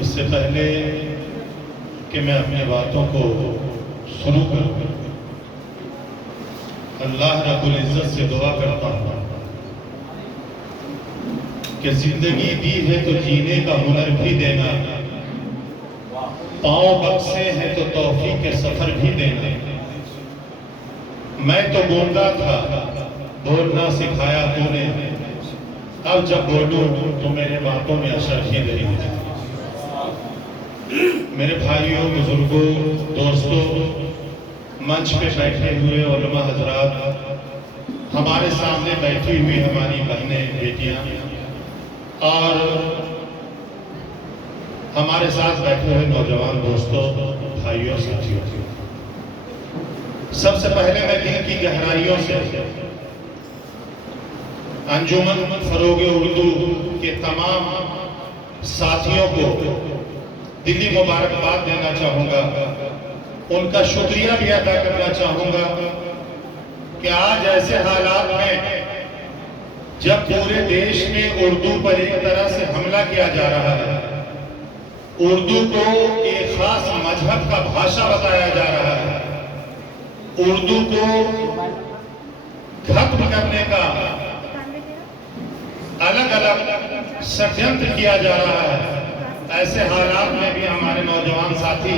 اس سے پہلے کہ میں اپنی باتوں کو شروع کروں، اللہ رب العزت سے دعا کرتا ہوں کہ زندگی دی ہے تو جینے کا ہنر بھی دینا، پاؤں بخشے ہیں تو توفیق سفر بھی دینا۔ میں تو گونگا تھا، بولنا سکھایا تو نے، اب جب بولوں تو میرے باتوں میں اثر ہی نہیں ہے۔ میرے بھائیوں، بزرگوں، دوستوں، منچ پہ بیٹھے ہوئے علماء حضرات، ہمارے سامنے بیٹھی ہوئی ہماری بہنیں، بیٹیاں، اور ہمارے ساتھ بیٹھے ہوئے نوجوان دوستوں، بھائیوں، ساتھیوں، سب سے پہلے میں دل کی گہرائیوں سے انجمن فروغ اردو کے تمام ساتھیوں کو دلی مبارکباد دینا چاہوں گا، ان کا شکریہ بھی ادا کرنا چاہوں گا کہ آج ایسے حالات میں جب پورے دیش میں اردو پر ایک طرح سے حملہ کیا جا رہا ہے، اردو کو ایک خاص مذہب کا بھاشا بتایا جا رہا ہے، اردو کو ختم کرنے کا الگ الگ ષڈینتر کیا جا رہا ہے، ایسے حالات میں بھی ہمارے نوجوان ساتھی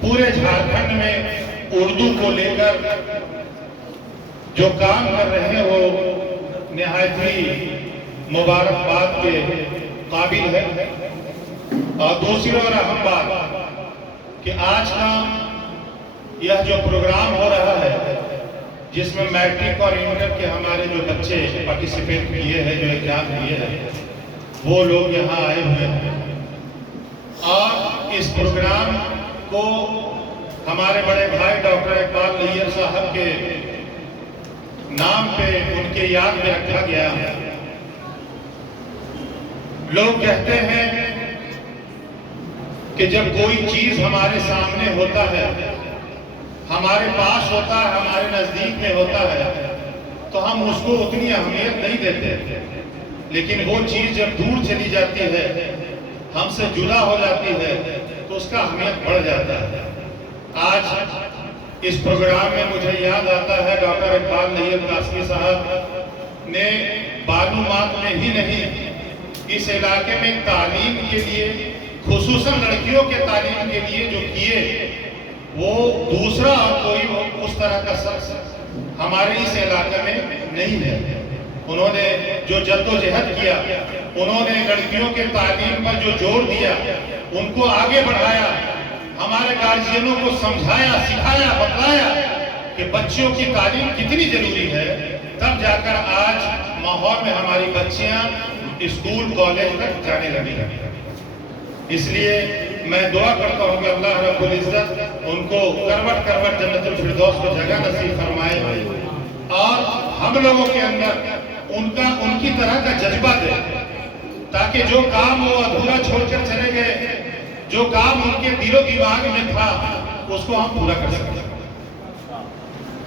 پورے جھارکھنڈ میں اردو کو لے کر جو کام کر رہے ہو نہایت ہی مبارکباد کے قابل ہے۔ اور دوسری اور اہم بات کہ آج کا یہ جو پروگرام ہو رہا ہے، جس میں میٹرک اور انٹر کے ہمارے جو بچے پارٹیسپیٹ کیے ہیں، جو ایگزام دیے ہیں، وہ لوگ یہاں آئے ہوئے ہیں، اور اس پروگرام کو ہمارے بڑے بھائی ڈاکٹر اقبال نیر صاحب کے نام پہ ان کے یاد میں رکھا گیا۔ لوگ کہتے ہیں کہ جب کوئی چیز ہمارے سامنے ہوتا ہے، ہمارے پاس ہوتا ہے، ہمارے نزدیک میں ہوتا ہے، تو ہم اس کو اتنی اہمیت نہیں دیتے، لیکن وہ چیز جب دور چلی جاتی ہے، ہم سے جدا ہو جاتی ہے، تو اس کا اہمیت بڑھ جاتا ہے۔ آج اس پروگرام میں مجھے یاد آتا ہے ڈاکٹر اقبال نیر قاسمی صاحب نے معلومات میں ہی نہیں، اس علاقے میں تعلیم کے لیے، خصوصاً لڑکیوں کے تعلیم کے لیے جو کیے، وہ دوسرا اور کوئی اس طرح کا شخص ہمارے اس علاقے میں نہیں ہے۔ انہوں نے جو جدوجہد کیا، انہوں نے لڑکیوں کے تعلیم پر جو زور دیا، ان کو آگے بڑھایا، ہمارے گارجینوں کو سمجھایا، سکھایا، بتلایا کہ بچیوں کی تعلیم کتنی ضروری ہے، تب جا کر آج ماحول میں ہماری بچیاں اسکول کالج تک جانے لگی ہیں۔ اس لیے میں دعا کرتا ہوں کہ اللہ رب العزت ان کو کروٹ کروٹ جنت الفردوس کو جگہ نصیب فرمائے، اور ہم لوگوں کے اندر ان کی طرح کا جذبہ دے، تاکہ جو کام وہ ادھورا چھوڑ کر چلے گئے، جو کام ان کے دل و دماغ میں تھا، اس کو ہم پورا کر سکیں۔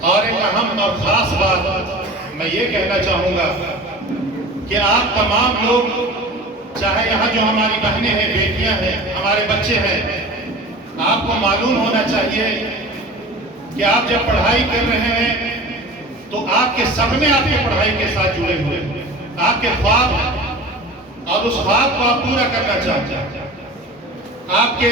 اور ایک اہم اور خاص بات میں یہ کہنا چاہوں گا کہ آپ تمام لوگ، چاہے یہاں جو ہماری بہنیں ہیں، بیٹیاں ہیں، ہمارے بچے ہیں، آپ کو معلوم ہونا چاہیے کہ آپ جب پڑھائی کر رہے ہیں تو آپ کے سپنے آپ کی پڑھائی کے ساتھ جڑے ہوئے ہیں، آپ کے خواب ہیں، اور اس خواب کو آپ پورا کرنا چاہتے ہیں۔ آپ کے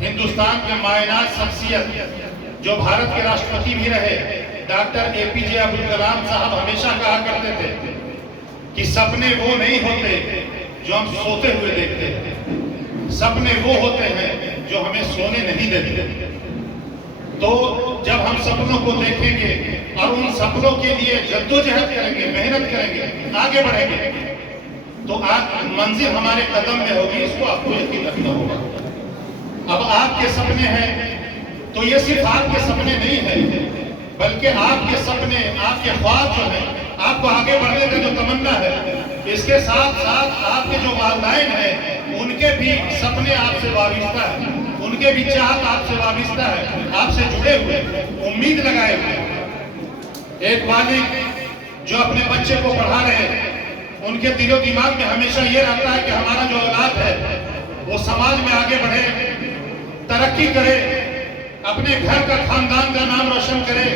ہندوستان کے مائناز شخصیت جو بھارت کے راشٹرپتی بھی رہے، ڈاکٹر اے پی جے عبدالکلام صاحب ہمیشہ کہا کرتے تھے کہ سپنے وہ نہیں ہوتے جو ہم سوتے ہوئے دیکھتے ہیں، سپنے وہ ہوتے ہیں جو ہمیں سونے نہیں دیتے۔ تو جب ہم سپنوں کو دیکھیں گے اور ان سپنوں کے لیے جدوجہد کریں گے، محنت کریں گے، آگے بڑھیں گے، تو منزل ہمارے قدم میں ہوگی، اس کو آپ کو یقین رکھنا ہوگا۔ اب آپ کے سپنے ہیں تو یہ صرف آپ کے سپنے نہیں ہیں، بلکہ آپ کے سپنے، آپ کے خواب جو ہیں، آپ کو آگے بڑھنے کا جو تمنا ہے، اس کے ساتھ ساتھ آپ کے جو والدین ہیں، ان کے بھی سپنے آپ سے وابستہ ہیں، ان کے بھی چاہت آپ سے وابستہ ہے، آپ سے جڑے ہوئے، امید لگائے ہوئے۔ ایک والد جو اپنے بچے کو پڑھا رہے ہیں، ان کے دل و دماغ میں ہمیشہ یہ رہتا ہے کہ ہمارا جو اولاد ہے وہ سماج میں آگے بڑھے، ترقی کرے، اپنے گھر کا خاندان کا نام روشن کرے،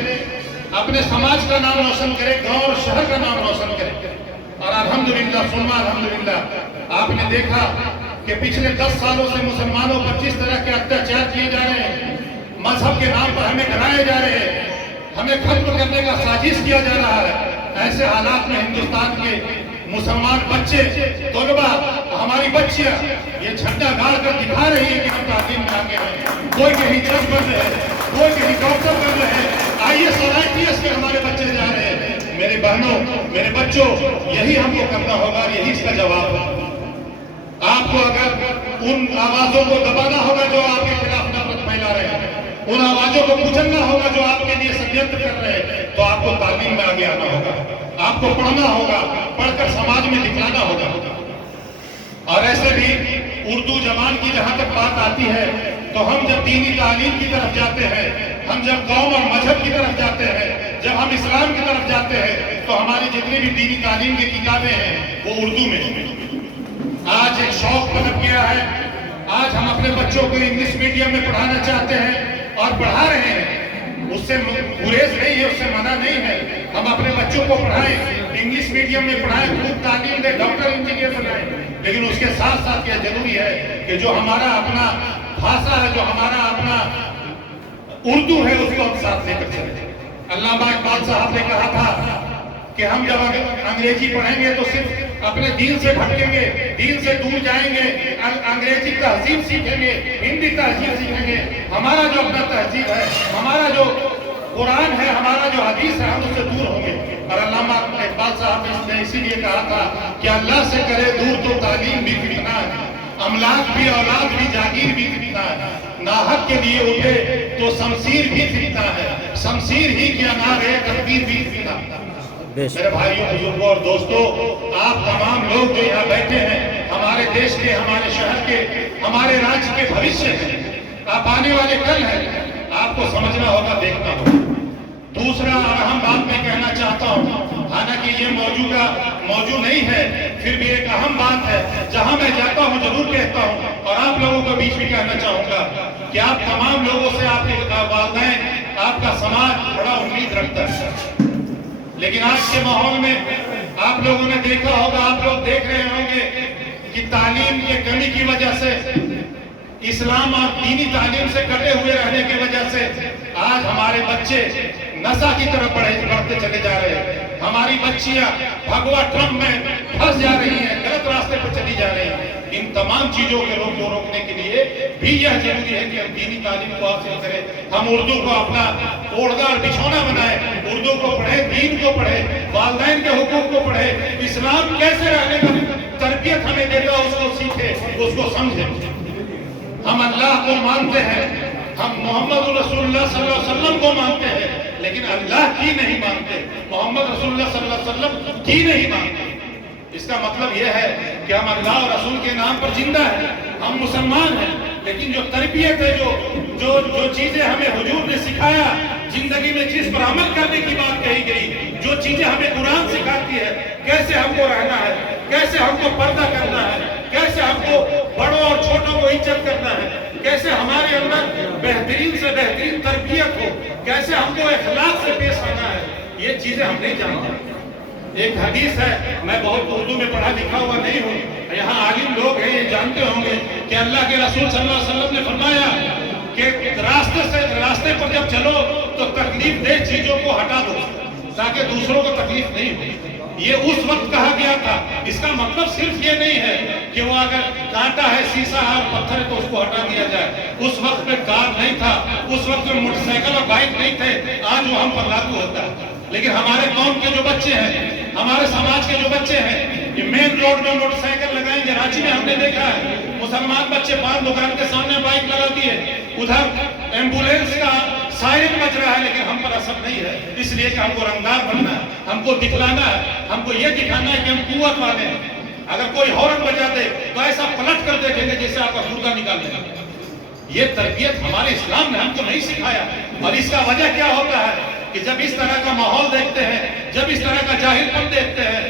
اپنے سماج کا نام روشن کرے، گاؤں اور شہر کا نام روشن کرے۔ اور الحمدللہ ثم الحمدللہ آپ نے دیکھا کہ پچھلے 10 سالوں سے مسلمانوں پر جس طرح کے اتیاچار کیے جا رہے ہیں، مذہب کے نام پر ہمیں ڈرائے جا رہے ہیں، ہمیں ختم کرنے کا سازش کیا جا رہا ہے، ایسے حالات میں ہندوستان کے مسلمان بچے، طلبہ، ہماری بچیاں یہ جھنڈا گاڑ کر دکھا رہی ہیں کہ ہم تعلیم میں آگے ہیں۔ کوئی کہیں جج بن رہے ہیں، کوئی کہیں ڈاکٹر بن رہے ہیں، IAS اور IPS کے ہمارے بچے جا رہے ہیں۔ میرے بہنوں، میرے بچوں، یہی ہم کو کرنا ہوگا اور یہی اس کا جواب ہے۔ آپ کو اگر ان آوازوں کو دبانا ہوگا جو آپ کے خلاف نفرت پھیلا رہے ہیں، ان آوازوں کو کچلنا ہوگا جو آپ کے لیے ષڈینتر کر رہے ہیں، تو آپ کو تعلیم میں آگے آنا ہوگا، آپ کو پڑھنا ہوگا، پڑھ کر سماج میں دکھلانا ہوگا۔ اور ایسے بھی اردو زبان کی جہاں تک بات آتی ہے تو ہم جب دینی تعلیم کی طرف جاتے ہیں، ہم جب قوم اور مذہب کی طرف جاتے ہیں، جب ہم اسلام کی طرف جاتے ہیں، تو ہماری جتنی بھی دینی تعلیم کی کتابیں ہیں وہ اردو میں ہیں۔ آج ایک شوق پنپ گیا ہے، آج ہم اپنے بچوں کو انگلش میڈیم میں پڑھانا چاہتے ہیں اور پڑھا رہے ہیں۔ اس سے گریز نہیں ہے، اس سے منع نہیں ہے، ہم اپنے بچوں کو پڑھائیں، انگلش میڈیم میں پڑھائیں، خوب تعلیم دیں، ڈاکٹر انجینئر بنائیں، لیکن اس کے ساتھ ساتھ یہ ضروری ہے کہ جو ہمارا اپنا بھاشا ہے، جو ہمارا اپنا اردو ہے، اس کو ہم ساتھ لے کر چلیں۔ علامہ اقبال صاحب نے کہا تھا کہ ہم جب انگریزی پڑھیں گے تو صرف اپنے دین سے بھٹکیں گے، دین سے دور جائیں گے، انگریزی تہذیب سیکھیں گے، ہندی تہذیب سیکھیں گے، ہمارا جو اپنا تہذیب ہے، ہمارا جو قرآن ہے، ہمارا جو حدیث ہے، ہم اس سے دور ہوں گے۔ اور علامہ اقبال صاحب نے اسی لیے کہا تھا کہ اللہ سے کرے دور تو تعلیم بھی فتنہ ہے، املاک بھی، اولاد بھی، جاگیر بھی فتنہ ہے، ناحق کے لیے اٹھے تو شمشیر بھی فتنہ ہے، شمشیر ہی کے انار ہے تکبیر بھی فتنہ ہے۔ میرے بھائیوں، بزرگوں اور دوستوں، آپ تمام لوگ جو یہاں بیٹھے ہیں، ہمارے دیش کے، ہمارے شہر کے، ہمارے راج کے بھوشیہ ہیں، آپ آنے والے کل ہیں، آپ کو سمجھنا ہوگا، دیکھنا ہوگا۔ دوسرا اہم بات میں کہنا چاہتا ہوں، حالانکہ یہ موضوع نہیں ہے، پھر بھی ایک اہم بات ہے، جہاں میں جاتا ہوں ضرور کہتا ہوں، اور آپ لوگوں کو بیچ میں کہنا چاہوں گا کہ آپ تمام لوگوں سے، آپ کے والدین، آپ کا سماج بڑا امید رکھتا ہے، لیکن آج کے ماحول میں آپ لوگوں نے دیکھا ہوگا، آپ لوگ دیکھ رہے ہوں گے کہ تعلیم کی کمی کی وجہ سے، اسلام اور دینی تعلیم سے کٹے ہوئے رہنے کی وجہ سے آج ہمارے بچے نشہ کی طرف بڑھتے چلے جا رہے ہیں، ہماری بچیاں بھگوا ڈرم میں پھنس جا رہی ہیں، غلط راستے پر چلی جا رہی ہیں۔ ان تمام چیزوں کے روکنے کے لیے بھی یہ ضروری ہے کہ ہم دینی تعلیم کو حاصل کریں، ہم اردو کو اپنا اوڑھنا اور بچھونا بنائیں، اردو کو پڑھیں، دین کو پڑھیں، والدین کے حقوق کو پڑھیں، اسلام کیسے رہنے کا تربیت ہمیں دیتا ہے اس کو سیکھیں، اس کو سمجھیں۔ ہم اللہ کو مانتے ہیں، ہم محمد رسول اللہ صلی اللہ علیہ وسلم کو مانتے ہیں، لیکن اللہ کی نہیں مانتے، محمد رسول اللہ صلی اللہ علیہ وسلم کی نہیں مانتے۔ اس کا مطلب یہ ہے کہ ہم اللہ اور رسول کے نام پر زندہ ہیں، ہم مسلمان ہیں، لیکن جو تربیت ہے، جو چیزیں ہمیں حضور نے سکھایا، زندگی میں جس پر عمل کرنے کی بات کہی گئی، جو چیزیں ہمیں قرآن سکھاتی ہے، کیسے ہم کو رہنا ہے، کیسے ہم کو پردہ کرنا ہے، کیسے ہم کو بڑوں اور چھوٹوں کو عزت کرنا ہے، کیسے ہمارے اندر بہترین سے بہترین تربیت ہو، کیسے ہم کو اخلاق سے پیش آنا ہے، یہ چیزیں ہم نہیں جانتے۔ ایک حدیث ہے، میں بہت اردو میں پڑھا لکھا ہوا نہیں ہوں، یہاں عالم لوگ ہیں، یہ جانتے ہوں گے کہ اللہ کے رسول صلی اللہ علیہ وسلم نے فرمایا کہ راستے پر جب چلو تو تکلیف دہ چیزوں کو ہٹا دو تاکہ دوسروں کو تکلیف نہیں ہو۔ یہ اس وقت کہا گیا تھا، اس کا مطلب صرف یہ نہیں ہے کہ وہ اگر کانٹا ہے، سیسا ہے اور پتھر ہے تو اس کو ہٹا دیا جائے۔ اس وقت میں کار نہیں تھا، اس وقت میں موٹر سائیکل اور بائک نہیں تھے، آج وہ ہم پر لاگو ہوتا ہے۔ لیکن ہمارے قوم کے جو بچے ہیں، ہمارے سماج کے جو بچے ہیں، یہ مین روڈ میں موٹر سائیکل لگائیں گے۔ رانچی میں ہم نے دیکھا ہے مسلمان بچے پان دکان کے سامنے بائک لگا دیے، ادھر ایمبولینس کا سائرن بج رہا ہے، لیکن ہم پر اثر نہیں ہے، اس لیے کہ ہم کو رنگدار بننا ہے، ہم کو دکھلانا ہے، ہم کو یہ دکھانا ہے کہ ہم قوت والے ہیں۔ اگر کوئی ہارن بجا دے تو ایسا پلٹ کر دیکھیں گے جیسے آپ کا مردہ نکال دیں گے۔ یہ تربیت ہمارے اسلام نے ہم کو نہیں سکھایا، اور اس کا وجہ کیا ہوتا ہے کہ جب اس طرح کا ماحول دیکھتے ہیں، جب اس طرح کا جاہل پن دیکھتے ہیں،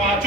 5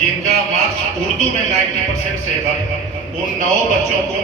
جن کا مارکس اردو میں 90% سے ابو، ان 9 بچوں کو